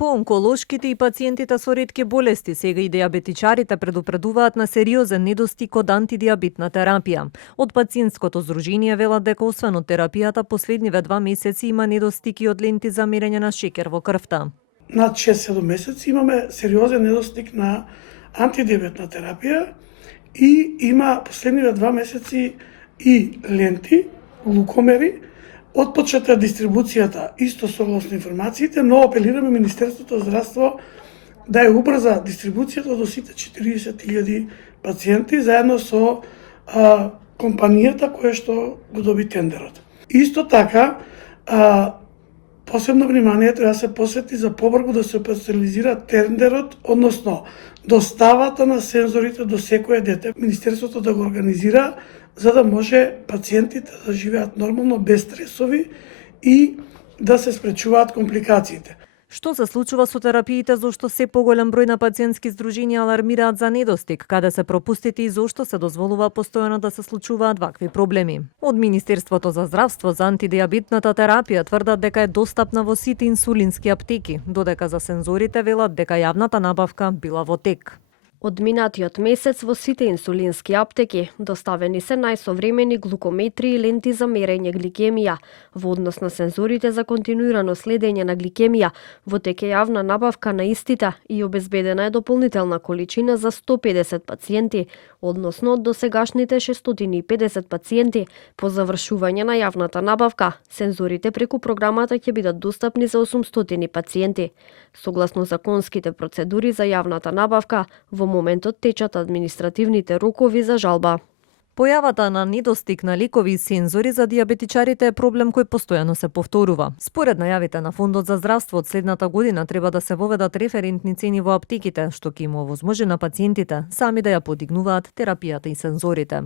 По онколошките и пациентите со ретки болести, сега и диабетичарите предупредуваат на сериозен недостиг од антидиабетна терапија. Од пациентското здружение велат дека освен од терапијата, последниве 2 месеци има недостиг и од ленти за мерење на шекер во крвта. Над 6-7 месеци имаме сериозен недостиг на антидиабетна терапија и има последниве 2 месеци и ленти, глукомери. Отпочната дистрибуцијата исто согласно информациите, но апелираме Министерството за здравство да ја убрза дистрибуцијата до сите 40.000 пациенти заедно со компанијата која што го доби тендерот. Исто така, посебно внимание треба да се посвети за побрзо да се операционализира тендерот, односно доставата на сензорите до секое дете. Министерството да го организира за да може пациентите да живеат нормално, без стресови и да се спречуваат компликациите. Што се случува со терапиите зошто се поголем број на пациентски здруженија алармираат за недостиг, каде се пропустите и зошто се дозволува постојано да се случуваат вакви проблеми? Од Министерството за здравство за антидиабетната терапија тврдат дека е достапна во сите инсулински аптеки, додека за сензорите велат дека јавната набавка била во тек. Од минатиот месец во сите инсулински аптеки доставени се најсовремени глукометри и ленти за мерење гликемија. Во однос на сензорите за континуирано следење на гликемија, во тек е јавна набавка на истите и обезбедена е дополнителна количина за 150 пациенти, односно од досегашните 650 пациенти. По завршување на јавната набавка, сензорите преку програмата ќе бидат достапни за 800 пациенти. Согласно законските процедури за јавната набавка, во моментот течат административните рокови за жалба. Појавата на недостиг на лекови и сензори за диабетичарите е проблем кој постојано се повторува. Според најавите на Фондот за здравство од следната година треба да се воведат референтни цени во аптеките, што ќе им овозможи на пациентите сами да ја подигнуваат терапијата и сензорите.